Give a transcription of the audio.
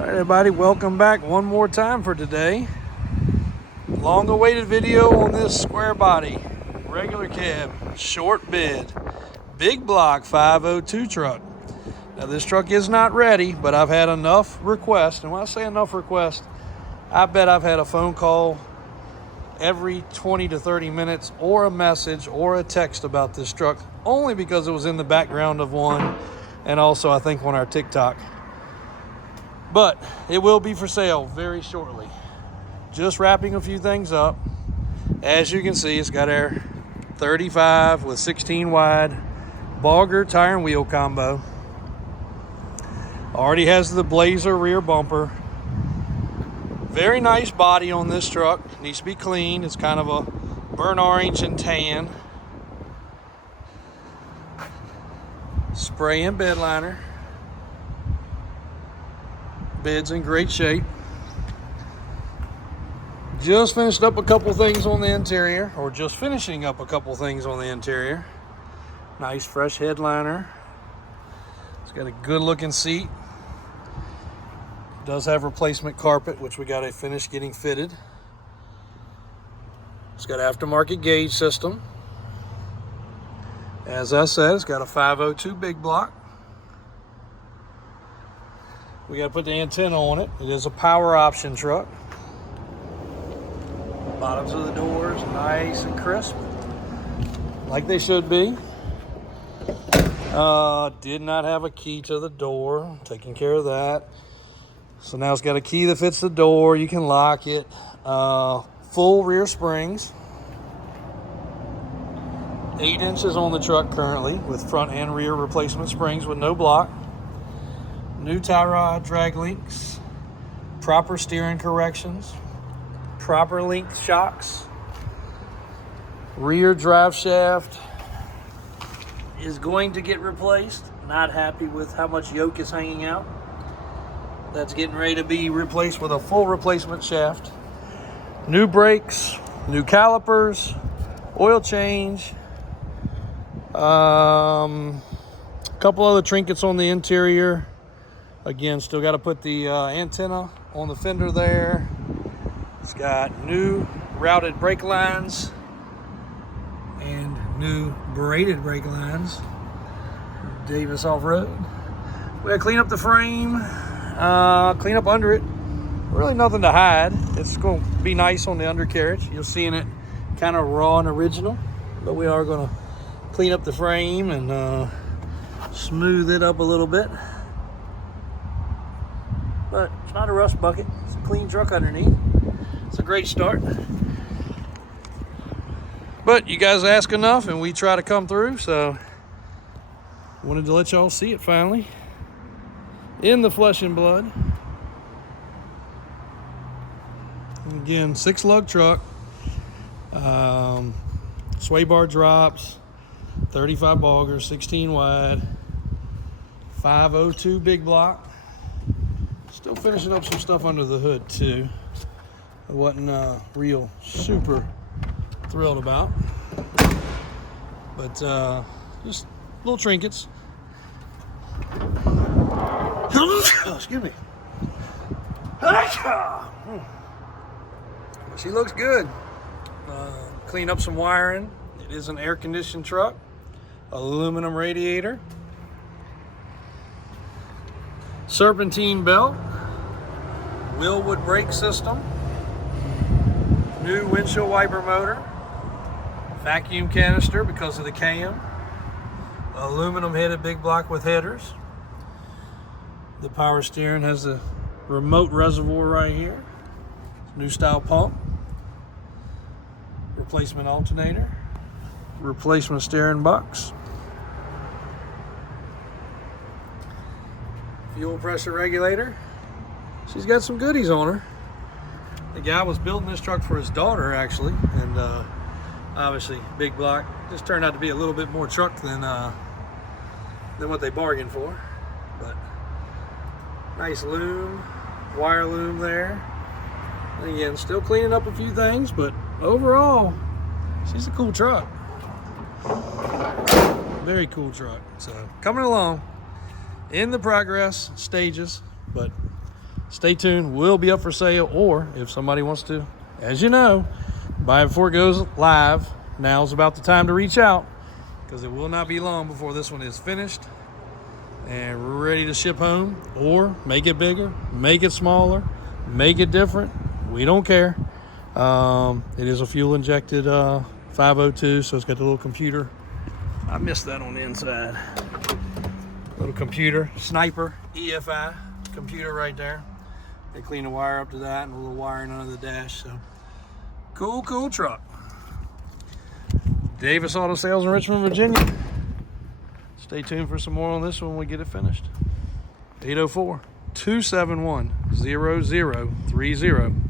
All right, everybody, welcome back one more time for today. Long awaited video on this Squarebody, regular cab, short bed, big block 502 truck. Now this truck is not ready, but I've had enough requests, and when I say enough requests, I bet I've had a phone call every 20 to 30 minutes or a message or a text about this truck, only because it was in the background of one, and also I think on our TikTok. But it will be for sale very shortly. Just wrapping a few things up. As you can see, it's got our 35 with 16 wide bogger tire and wheel combo. Already has the Blazer rear bumper. Very nice body on this truck. Needs to be cleaned. It's kind of a burnt orange and tan. Spray and bed liner. Bed's in great shape. Just finished up a couple things on the interior, or just finishing up a couple things on the interior. Nice fresh headliner. It's got a good looking seat. It does have replacement carpet, which we got to finish getting fitted. It's got aftermarket gauge system. As I said, it's got a 502 big block. We got to put the antenna on it. It is a power option truck. Bottoms of the doors nice and crisp, like they should be. Did not have a key to the door. Taking care of that. So now it's got a key that fits the door. You can lock it. Full rear springs. 8 inches on the truck currently, with front and rear replacement springs with no block. New tie rod drag links, proper steering corrections, proper length shocks. Rear drive shaft is going to get replaced. Not happy with how much yoke is hanging out. That's getting ready to be replaced with a full replacement shaft. New brakes, new calipers, oil change. A couple other trinkets on the interior. Again, still got to put the antenna on the fender there. It's got new routed brake lines and new braided brake lines. Davis Offroad. We got to clean up the frame, clean up under it. Really nothing to hide. It's going to be nice on the undercarriage. You're seeing it kind of raw and original, but we are going to clean up the frame and smooth it up a little bit. But it's not a rust bucket. It's a clean truck underneath. It's a great start. But you guys ask enough and we try to come through, so wanted to let y'all see it finally. In the flesh and blood. And again, 6-lug truck. Sway bar drops. 35 boggers, 16 wide. 502 big block. Still finishing up some stuff under the hood too. I wasn't real super thrilled about, but just little trinkets. Excuse me. She looks good. Clean up some wiring. It is an air-conditioned truck. Aluminum radiator. Serpentine belt. Willwood brake system. New windshield wiper motor. Vacuum canister because of the cam. Aluminum headed big block with headers. The power steering has the remote reservoir right here. New style pump. Replacement alternator. Replacement steering box. Fuel pressure regulator. She's got some goodies on her. The guy was building this truck for his daughter actually, and obviously big block. Just turned out to be a little bit more truck than what they bargained for. But nice loom, wire loom there. And again, still cleaning up a few things, but overall, she's a cool truck. Very cool truck. So coming along in the progress stages, but stay tuned. Will be up for sale, or if somebody wants to, as you know, buy it before it goes live. Now's about the time to reach out, because it will not be long before this one is finished and ready to ship home, or make it bigger, make it smaller, make it different. We don't care. It is a fuel injected 502, so it's got the little computer. I missed that on the inside. Little computer, sniper, EFI computer right there. They clean the wire up to that and a little wiring under the dash. So cool truck. Davis Auto Sales in Richmond, Virginia. Stay tuned for some more on this when we get it finished. 804-271-0030.